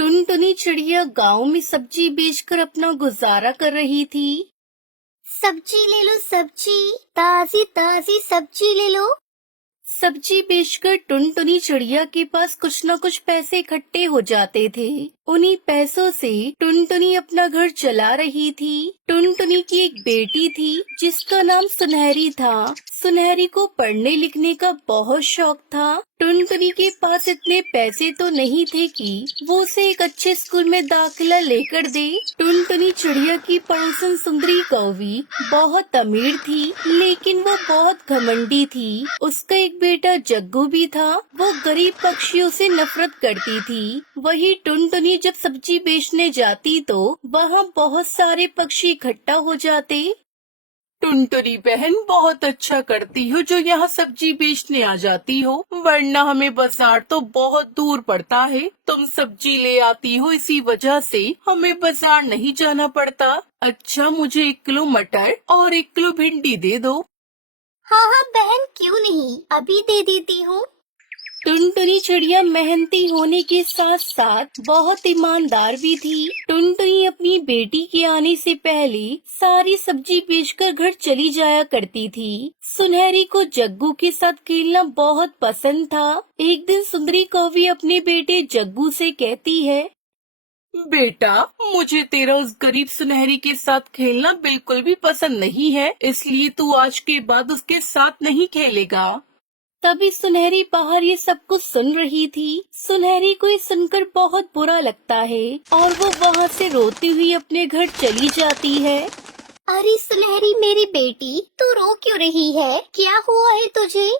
टुनटुनी चिड़िया गांव में सब्जी बेचकर अपना गुजारा कर रही थी। सब्जी ले लो, सब्जी ताजी ताजी सब्जी ले लो। सब्जी बेचकर टुनटुनी चिड़िया के पास कुछ न कुछ पैसे इकट्ठे हो जाते थे। उन्हीं पैसों से टुनटुनी अपना घर चला रही थी। टुनटुनी की एक बेटी थी जिसका नाम सुनहरी था। सुनहरी को पढ़ने लिखने का बहुत शौक था। टुनटुनी के पास इतने पैसे तो नहीं थे कि वो उसे एक अच्छे स्कूल में दाखिला लेकर दे। टुनटुनी चिड़िया की पड़ोसन सुंदरी कौवी बहुत अमीर थी, लेकिन वो बहुत घमंडी थी। उसका एक बेटा जग्गू भी था। वो गरीब पक्षियों से नफरत करती थी। वही टुनटुनी जब सब्जी बेचने जाती तो वहाँ बहुत सारे पक्षी इकट्ठा हो जाते। टुनटुनी बहन, बहुत अच्छा करती हो जो यहाँ सब्जी बेचने आ जाती हो, वरना हमें बाजार तो बहुत दूर पड़ता है। तुम सब्जी ले आती हो, इसी वजह से हमें बाजार नहीं जाना पड़ता। अच्छा, मुझे 1 किलो मटर और 1 किलो भिंडी दे दो। हाँ हाँ बहन, क्यों नहीं, अभी दे देती हूँ। टुनटुनी चिड़िया मेहनती होने के साथ साथ बहुत ईमानदार भी थी। टुनटुनी अपनी बेटी के आने से पहले सारी सब्जी बेचकर घर चली जाया करती थी। सुनहरी को जग्गू के साथ खेलना बहुत पसंद था। एक दिन सुंदरी कौवी अपने बेटे जग्गू से कहती है, बेटा, मुझे तेरा उस गरीब सुनहरी के साथ खेलना बिल्कुल भी पसंद नहीं है, इसलिए तू आज के बाद उसके साथ नहीं खेलेगा। तभी सुनहरी बाहर ये सब कुछ सुन रही थी। सुनहरी को ये सुनकर बहुत बुरा लगता है और वो वहाँ से रोती हुई अपने घर चली जाती है। अरे सुनहरी मेरी बेटी, तू रो क्यों रही है? क्या हुआ है तुझे?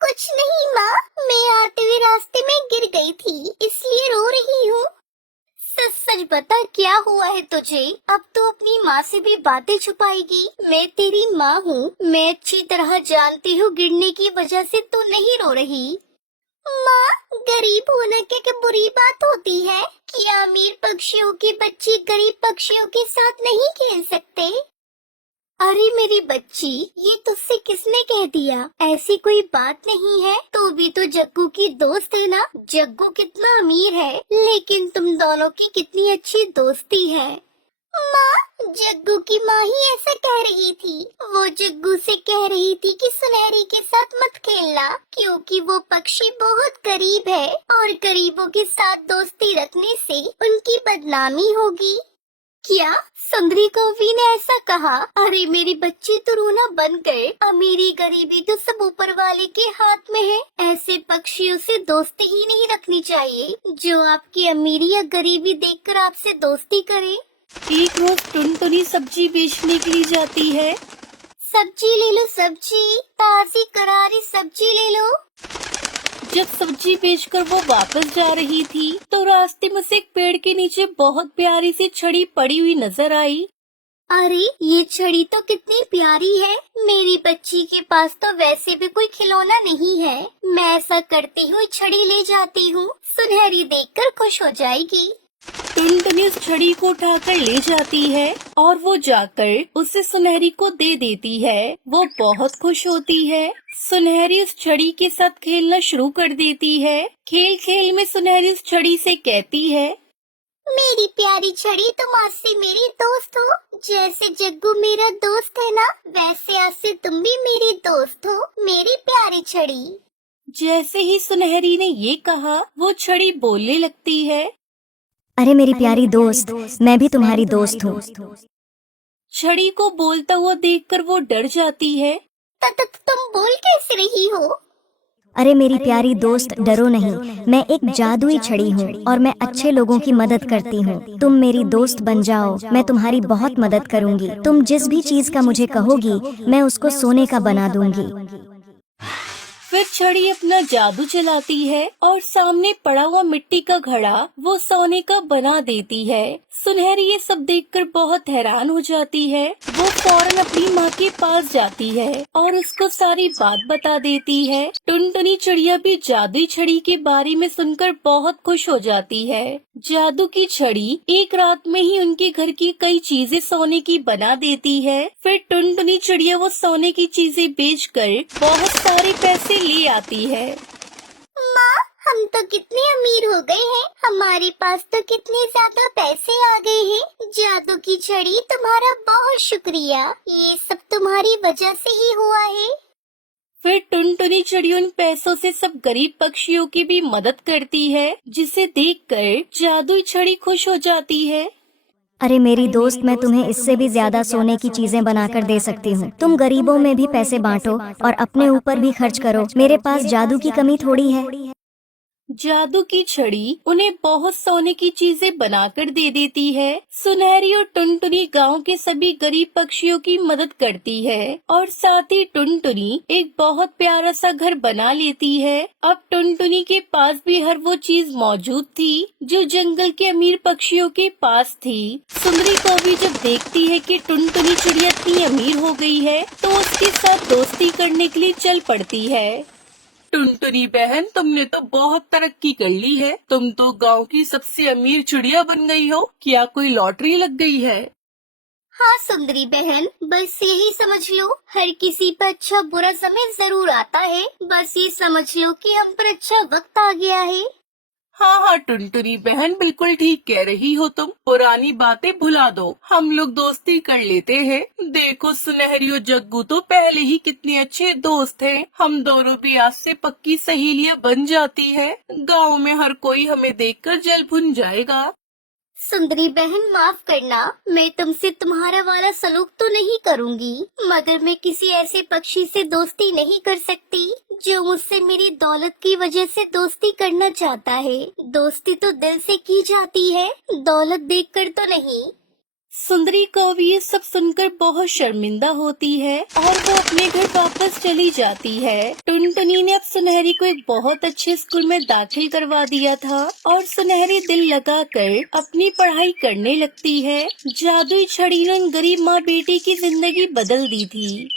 कुछ नहीं माँ, मैं आते हुए रास्ते में गिर गई थी, इसलिए रो रही हूँ। सच सच बता, क्या हुआ है तुझे? अब तो अपनी माँ से भी बातें छुपाएगी। मैं तेरी माँ हूँ, मैं अच्छी तरह जानती हूँ गिरने की वजह से तू नहीं रो रही। माँ, गरीब होना क्या बुरी बात होती है? क्या अमीर पक्षियों के बच्चे गरीब पक्षियों के साथ नहीं खेल सकते? अरे मेरी बच्ची, ये तुझसे किसने कह दिया? ऐसी कोई बात नहीं है। तू भी तो जग्गू की दोस्त है ना। जग्गू कितना अमीर है, लेकिन तुम दोनों की कितनी अच्छी दोस्ती है। माँ, जग्गू की माँ ही ऐसा कह रही थी। वो जग्गू से कह रही थी कि सुनहरी के साथ मत खेलना, क्योंकि वो पक्षी बहुत गरीब है और गरीबों के साथ दोस्ती रखने से उनकी बदनामी होगी। क्या सुंदरी कौवी ने ऐसा कहा? अरे मेरी बच्ची, तो रोना बंद करे। अमीरी गरीबी तो सब ऊपर वाले के हाथ में है। ऐसे पक्षियों से दोस्ती ही नहीं रखनी चाहिए जो आपकी अमीरी या गरीबी देखकर आपसे दोस्ती करे। एक रोज टुनटुनी सब्जी बेचने के लिए जाती है। सब्जी ले लो, सब्जी ताजी करारी सब्जी ले लो। जब सब्जी बेचकर वो वापस जा रही थी तो रास्ते में से एक पेड़ के नीचे बहुत प्यारी सी छड़ी पड़ी हुई नजर आई। अरे ये छड़ी तो कितनी प्यारी है। मेरी बच्ची के पास तो वैसे भी कोई खिलौना नहीं है। मैं ऐसा करती हूँ, छड़ी ले जाती हूँ, सुनहरी देखकर खुश हो जाएगी। टुनटुनी उस छड़ी को उठाकर ले जाती है और वो जाकर उसे सुनहरी को दे देती है। वो बहुत खुश होती है। सुनहरी उस छड़ी के साथ खेलना शुरू कर देती है। खेल खेल में सुनहरी उस छड़ी से कहती है, मेरी प्यारी छड़ी, तुम आज से मेरी दोस्त हो। जैसे जग्गू मेरा दोस्त है ना, वैसे आज से तुम भी मेरी दोस्त हो, मेरी प्यारी छड़ी। जैसे ही सुनहरी ने ये कहा, वो छड़ी बोलने लगती है, अरे मेरी प्यारी दोस्त, मैं भी तुम्हारी दोस्त हूँ। छड़ी को बोलता हुआ देखकर वो डर जाती है। तुम बोल कैसे रही हो? अरे मेरी प्यारी दोस्त, डरो नहीं, मैं एक जादुई छड़ी हूँ और मैं अच्छे लोगों की मदद करती हूँ। तुम मेरी दोस्त बन जाओ, मैं तुम्हारी बहुत मदद करूँगी। तुम जिस भी चीज का मुझे कहोगी, मैं उसको सोने का बना दूंगी। फिर छड़ी अपना जादू चलाती है और सामने पड़ा हुआ मिट्टी का घड़ा वो सोने का बना देती है। सुनहरी ये सब देखकर बहुत हैरान हो जाती है। वो फौरन अपनी माँ के पास जाती है और उसको सारी बात बता देती है। टुनटुनी चिड़िया भी जादुई छड़ी के बारे में सुनकर बहुत खुश हो जाती है। जादू की छड़ी एक रात में ही उनके घर की कई चीजें सोने की बना देती है। फिर टुनटुनी चिड़िया वो सोने की चीजें बेचकर बहुत सारे पैसे ले आती है। माँ, हम तो कितने अमीर हो गए हैं, हमारे पास तो कितने ज्यादा पैसे आ गए हैं। जादू की छड़ी, तुम्हारा बहुत शुक्रिया, ये सब तुम्हारी वजह से ही हुआ है। फिर टुनटुनी चिड़ी उन पैसों से सब गरीब पक्षियों की भी मदद करती है, जिसे देखकर जादुई छड़ी खुश हो जाती है। अरे मेरी दोस्त, मैं तुम्हें इससे भी ज्यादा सोने की चीजें बनाकर दे सकती हूँ। तुम गरीबों में भी पैसे बांटो और अपने ऊपर भी खर्च करो। मेरे पास जादू की कमी थोड़ी है। जादू की छड़ी उन्हें बहुत सोने की चीजें बनाकर दे देती है। सुनहरी और टुनटुनी गांव के सभी गरीब पक्षियों की मदद करती है और साथ ही टुनटुनी एक बहुत प्यारा सा घर बना लेती है। अब टुनटुनी के पास भी हर वो चीज मौजूद थी जो जंगल के अमीर पक्षियों के पास थी। सुंदरी कौवी जब देखती है कि टुनटुनी चिड़िया इतनी अमीर हो गई है तो उसके साथ दोस्ती करने के लिए चल पड़ती है। टुनटुनी बहन, तुमने तो बहुत तरक्की कर ली है। तुम तो गांव की सबसे अमीर चिड़िया बन गई हो। क्या कोई लॉटरी लग गई है? हाँ सुंदरी बहन, बस यही समझ लो, हर किसी पर अच्छा बुरा समय जरूर आता है। बस ये समझ लो कि हम पर अच्छा वक्त आ गया है। हाँ हाँ टुनटुनी बहन, बिल्कुल ठीक कह रही हो तुम। पुरानी बातें भुला दो, हम लोग दोस्ती कर लेते हैं। देखो सुनहरी और जग्गू तो पहले ही कितने अच्छे दोस्त थे। हम दोनों भी आज से पक्की सहेलियां बन जाती है। गांव में हर कोई हमें देखकर जल भुन जाएगा। सुंदरी बहन माफ करना, मैं तुमसे तुम्हारा वाला सलूक तो नहीं करूंगी, मगर मैं किसी ऐसे पक्षी से दोस्ती नहीं कर सकती जो मुझसे मेरी दौलत की वजह से दोस्ती करना चाहता है। दोस्ती तो दिल से की जाती है, दौलत देखकर तो नहीं। सुंदरी कौवी ये सब सुनकर बहुत शर्मिंदा होती है और वो अपने घर वापस चली जाती है। टुनटुनी ने अब सुनहरी को एक बहुत अच्छे स्कूल में दाखिल करवा दिया था और सुनहरी दिल लगाकर अपनी पढ़ाई करने लगती है। जादुई छड़ी ने उन गरीब माँ बेटी की जिंदगी बदल दी थी।